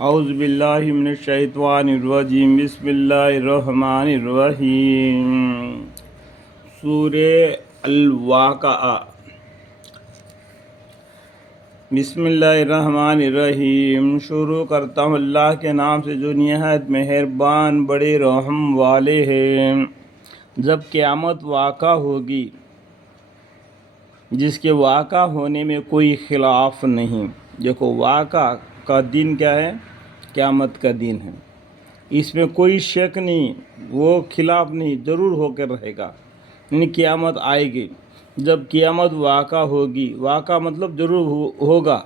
اعوذ باللہ من الشیطان الرجیم بسم اللہ الرحمن الرحیم سورہ الواقعہ بسم اللہ الرحمن الرحیم شروع کرتا ہوں اللہ کے نام سے جو نہایت مہربان بڑے رحم والے ہیں۔ جب قیامت واقع ہوگی جس کے واقع ہونے میں کوئی خلاف نہیں۔ دیکھو واقع کا دن کیا ہے؟ قیامت کا دن ہے، اس میں کوئی شک نہیں، وہ خلاف نہیں، ضرور ہو کر رہے گا، یعنی قیامت آئے گی۔ جب قیامت واقع ہوگی، واقع مطلب ضرور ہوگا،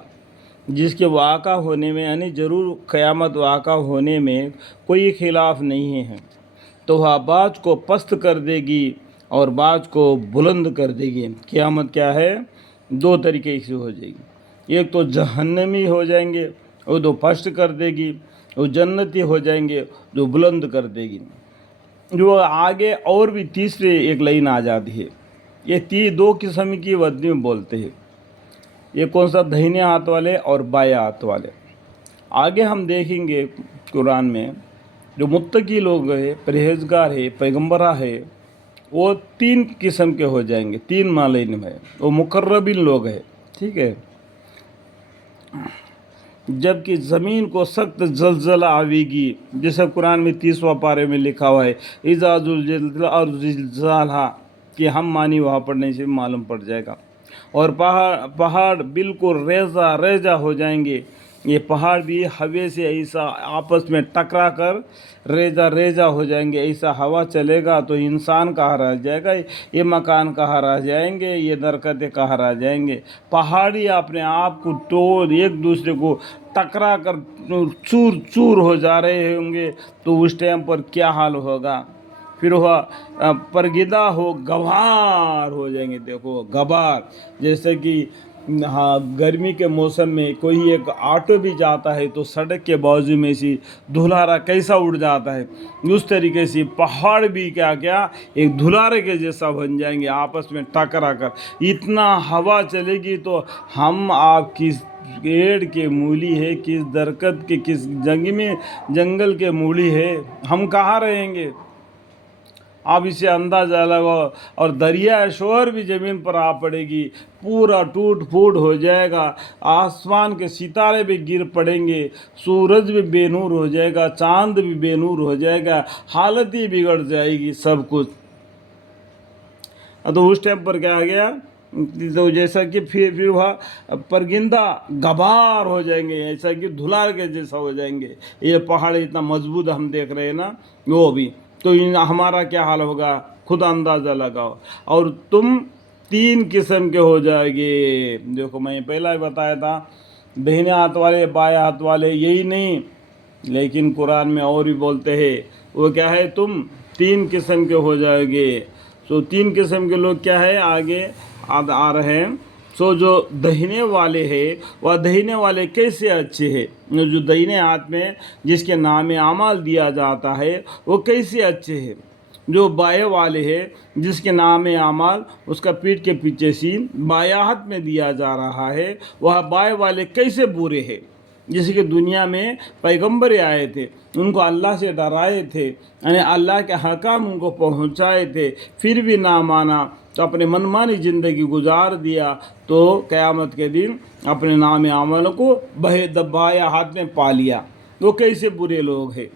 جس کے واقع ہونے میں یعنی ضرور قیامت واقع ہونے میں کوئی خلاف نہیں ہے، تو وہ بعض کو پست کر دے گی اور بعض کو بلند کر دے گی۔ قیامت کیا ہے؟ دو طریقے سے ہو جائے گی، ایک تو جہنمی ہو جائیں گے وہ تو پست کر دے گی، وہ جنتی ہو جائیں گے جو بلند کر دے گی۔ جو آگے اور بھی تیسرے ایک لائن آ جاتی ہے، یہ دو قسم کی ودی میں بولتے ہیں، یہ کون سا؟ دہینے ہاتھ والے اور بائیں ہاتھ والے۔ آگے ہم دیکھیں گے قرآن میں جو متقی لوگ ہیں، پرہیزگار ہے، پیغمبرہ ہے، وہ تین قسم کے ہو جائیں گے، تین مالین میں وہ مقربین لوگ ہیں، ٹھیک ہے۔ جبکہ زمین کو سخت زلزلہ آئے گی، جیسے قرآن میں 30واں پارے میں لکھا ہوا ہے اذا زلزلت الارض زلزالہا، کہ ہم معنی وہاں پڑھنے سے معلوم پڑ جائے گا۔ اور پہاڑ بالکل ریزہ ریزہ ہو جائیں گے، یہ پہاڑ بھی ہوے سے ایسا آپس میں ٹکرا کر ریزہ ریزہ ہو جائیں گے، ایسا ہوا چلے گا تو انسان کہاں رہ جائے گا، یہ مکان کہاں رہ جائیں گے، یہ درختیں کہاں رہ جائیں گے۔ پہاڑی اپنے آپ کو توڑ ایک دوسرے کو ٹکرا کر چور چور ہو جا رہے ہوں گے، تو اس ٹائم پر کیا حال ہوگا؟ پھر وہ پرگدہ ہو گوار ہو جائیں گے۔ دیکھو گوار، جیسے کہ گرمی کے موسم میں کوئی ایک آٹو بھی جاتا ہے تو سڑک کے بازو میں سے دھلارا کیسا اڑ جاتا ہے، اس طریقے سے پہاڑ بھی کیا ایک دھلارے کے جیسا بن جائیں گے، آپس میں ٹکرا کر اتنا ہوا چلے گی تو ہم آپ کس پیڑ کے مولی ہے، کس درخت کے، کس جنگل کے مولی ہے، ہم کہاں رہیں گے؟ آپ اسے اندازہ لگاؤ۔ اور دریا شور بھی زمین پر آ پڑے گی، پورا ٹوٹ پھوٹ ہو جائے گا، آسمان کے ستارے بھی گر پڑیں گے، سورج بھی بے نور ہو جائے گا، چاند بھی بے نور ہو جائے گا، حالت ہی بگڑ جائے گی سب کچھ۔ تو اس ٹائم پر کیا گیا؟ تو جیسا کہ پھر وہ پرگندہ غبار ہو جائیں گے، ایسا کہ دھلار کے جیسا ہو جائیں گے۔ یہ پہاڑ اتنا مضبوط ہم دیکھ رہے ہیں نا، وہ بھی تو ہمارا کیا حال ہوگا خود اندازہ لگاؤ۔ اور تم تین قسم کے ہو جائے گے۔ دیکھو میں پہلا ہی بتایا تھا، دہنے ہاتھ والے بائیں ہاتھ والے، یہی نہیں لیکن قرآن میں اور بھی بولتے ہیں، وہ کیا ہے؟ تم تین قسم کے ہو جائے گے۔ سو تین قسم کے لوگ کیا ہے؟ آگے آ رہے ہیں۔ سو جو دہنے والے ہیں، وہ دہنے والے کیسے اچھے ہیں؟ جو دہنے ہاتھ میں جس کے نام اعمال دیا جاتا ہے وہ کیسے اچھے ہیں؟ جو بائیں والے ہیں جس کے نام اعمال اس کا پیٹھ کے پیچھے سین بائیں ہاتھ میں دیا جا رہا ہے، وہ بائیں والے کیسے برے ہیں؟ جیسے کہ دنیا میں پیغمبر آئے تھے، ان کو اللہ سے ڈرائے تھے، یعنی اللہ کے حکام ان کو پہنچائے تھے، پھر بھی نہ مانا تو اپنے منمانی زندگی گزار دیا، تو قیامت کے دن اپنے نام عمل کو بائیں ہاتھ میں پا لیا۔ وہ کیسے برے لوگ ہیں؟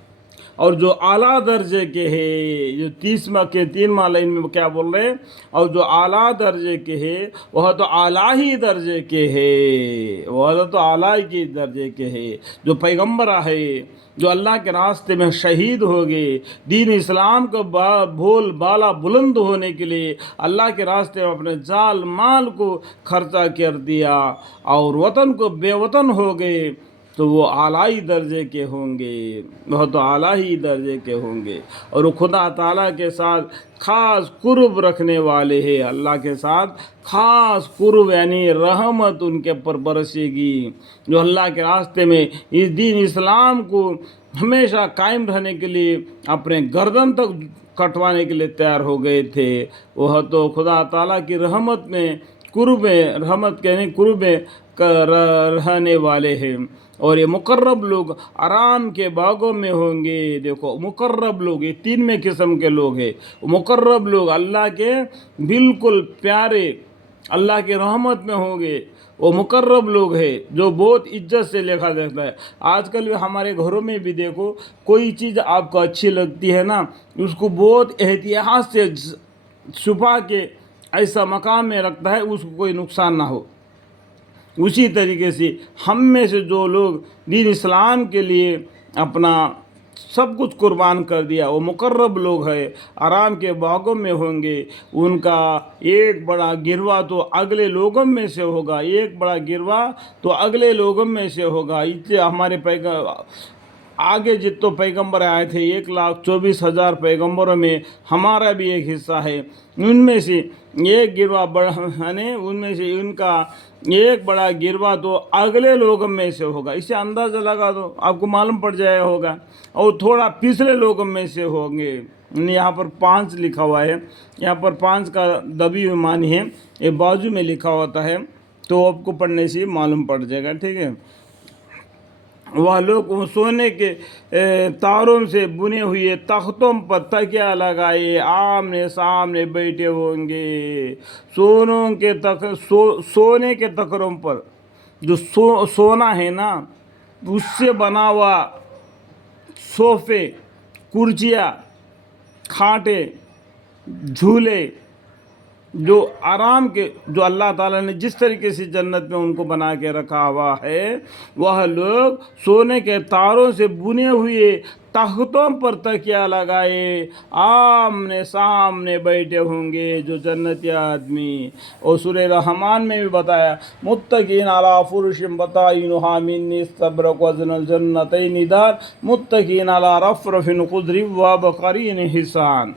اور جو اعلیٰ درجے کے ہیں، جو 3 لائن میں کیا بول رہے ہیں؟ اور جو اعلیٰ درجے کے ہیں وہ تو اعلیٰ ہی درجے کے ہیں، وہ تو اعلیٰ کی درجے کے ہیں، جو پیغمبر ہے، جو اللہ کے راستے میں شہید ہو گئے، دین اسلام کو بول بالا بلند ہونے کے لیے اللہ کے راستے میں اپنے جان مال کو خرچہ کر دیا اور وطن کو بے وطن ہو گئے، تو وہ اعلیٰ درجے کے ہوں گے، وہ تو اعلیٰ ہی درجے کے ہوں گے۔ اور وہ خدا تعالیٰ کے ساتھ خاص قرب رکھنے والے ہیں، اللہ کے ساتھ خاص قرب یعنی رحمت ان کے پر برسے گی، جو اللہ کے راستے میں اس دین اسلام کو ہمیشہ قائم رہنے کے لیے اپنے گردن تک کٹوانے کے لیے تیار ہو گئے تھے، وہ تو خدا تعالیٰ کی رحمت میں قرب رحمت کہنے قرب رہنے والے ہیں، اور یہ مقرب لوگ آرام کے باغوں میں ہوں گے۔ دیکھو مقرب لوگ، یہ تین میں قسم کے لوگ ہیں۔ مقرب لوگ اللہ کے بالکل پیارے، اللہ کے رحمت میں ہوں گے۔ وہ مقرب لوگ ہیں جو بہت عزت سے لکھا جاتا ہے۔ آج کل ہمارے گھروں میں بھی دیکھو، کوئی چیز آپ کو اچھی لگتی ہے نا، اس کو بہت احتیاط سے چھپا کے ایسا مقام میں رکھتا ہے اس کو کوئی نقصان نہ ہو۔ اسی طریقے سے ہم میں سے جو لوگ دین اسلام کے لیے اپنا سب کچھ قربان کر دیا، وہ مقرب لوگ ہیں، آرام کے باغوں میں ہوں گے۔ ان کا ایک بڑا گروہ تو اگلے لوگوں میں سے ہوگا، ایک بڑا گروہ تو اگلے لوگوں میں سے ہوگا۔ اس لیے ہمارے آگے جتنے پیغمبر آئے تھے، 1,24,000 پیغمبروں میں ہمارا بھی ایک حصہ ہے۔ ان میں سے ایک گروہ بڑا ان میں سے ان کا ایک بڑا گروہ تو اگلے لوگوں میں سے ہوگا۔ اسے اندازہ لگا دو، آپ کو معلوم پڑ جائے ہوگا، اور تھوڑا پچھلے لوگوں میں سے ہوں گے۔ یہاں پر 5 لکھا ہوا ہے، یہاں پر 5 کا دبی ہوئی معنی ہے، یہ بازو میں لکھا ہوتا ہے، تو آپ کو پڑھنے سے معلوم پڑ جائے گا، ٹھیک ہے۔ وہ لوگ سونے کے تاروں سے بنے ہوئے تختوں پر تکیہ لگائے آمنے سامنے بیٹھے ہوں گے۔ سونے کے تختوں پر جو سونا ہے نا، اس سے بنا ہوا صوفے، کرسیاں، کھاٹے، جھولے، جو آرام کے، جو اللہ تعالیٰ نے جس طریقے سے جنت میں ان کو بنا کے رکھا ہوا ہے، وہ لوگ سونے کے تاروں سے بنے ہوئے تختوں پر تکیہ لگائے آمنے سامنے بیٹھے ہوں گے، جو جنتی آدمی۔ اور سورہ رحمان میں بھی بتایا، متکئین علی فرش بطائنها من استبرق وزن الجنتین دار متکئین علی رفرف خضر وعبقری حسان۔